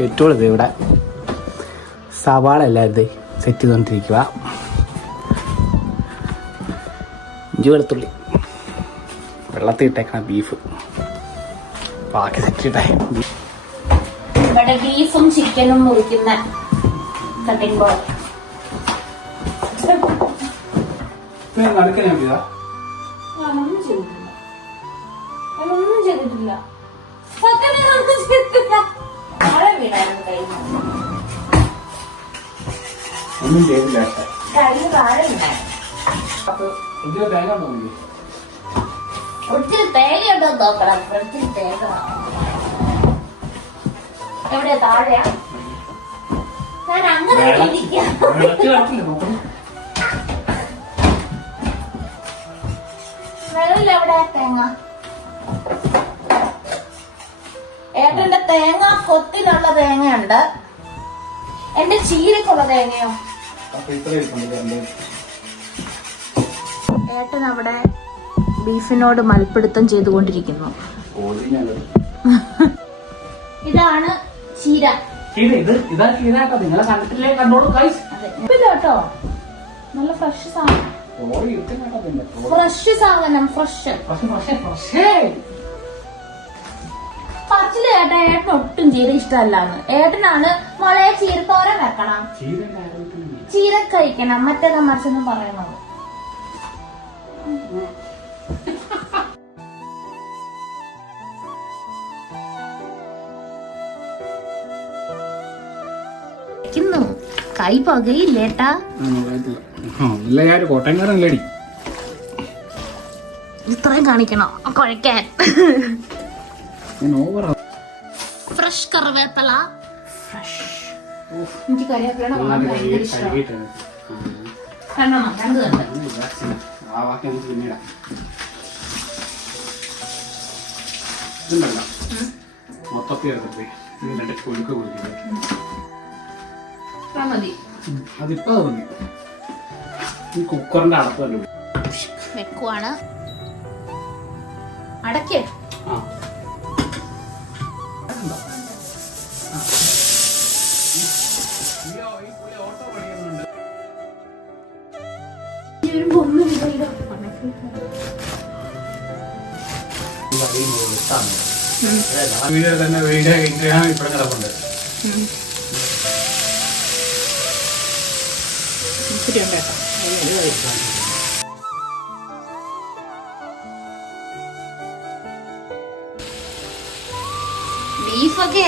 കെറ്റോളിത് ഇവിടെ സവാള എല്ലാം ഇത് സെറ്റ് ചെയ്തുകൊണ്ടിരിക്കുക. ഇഞ്ചി വെളുത്തുള്ളി വെള്ളത്തിൽ ഇട്ടേക്കണം ബീഫ് ബാക്കി സെറ്റ് ഇട്ടേ. ഇവിടെ ബീഫും ചിക്കനും മുറിക്കുന്ന കട്ടിംഗ് ബോർഡ് ഒന്നും ചെയ്തിട്ടില്ല. മഴ വീണായിരുന്നു ഒന്നും ചെയ്തില്ല. കഴിഞ്ഞ താഴെ വീണായിരുന്നു. ഒത്തിരി തേങ്ങയുണ്ടോ നോക്കണം. ഒത്തിരി തേങ്ങ എവിടെയാ? താഴെയാ? ഞാൻ അങ്ങനെ വെള്ളമില്ല. എവിടെ തേങ്ങ? ഏട്ടന്റെ തേങ്ങ കൊത്തിനുള്ള തേങ്ങയുണ്ട്. എന്റെ ചീരക്കുള്ള തേങ്ങയോ? ഏട്ടൻ അവിടെ ബീഫിനോട് മൽപ്പിടുത്തം ചെയ്തുകൊണ്ടിരിക്കുന്നു. ഇതാണ് ചീര. കേട്ടോ, നല്ല ഫ്രഷ് സാധനം. ഫ്രഷ് സാധനം. ഫ്രഷ് പച്ചില് ചേട്ടാ ഏട്ടന് ഒട്ടും ചീര ഇഷ്ടമല്ലാന്ന്. ഏട്ടനാണ് മോളെ ചീരത്തോരൻ വെക്കണം, ചീര കഴിക്കണം, മറ്റേതാ മറിച്ചൊന്നും പറയണത്. കൈ പകയില്ലേട്ടാ. ഇത്രയും കാണിക്കണോ കുഴക്കാൻ? ഫ്രഷ് കറിവേപ്പില. ഫ്രഷ്. എനിക്ക് കറിവേപ്പില ഭയങ്കര ഇഷ്ടമാണ്. കണ്ടോ? കണ്ടു മൊത്തത്തിൽ മതി. അതിപ്പോ മതി. ഈ കുക്കറിന്റെ അടപ്പല്ലോ വെക്കുവാണ്. അടക്കേ വീഡിയോ തന്നെ വീഡിയോ ഇപ്പഴും കിടപ്പുണ്ട്. ബീഫൊക്കെ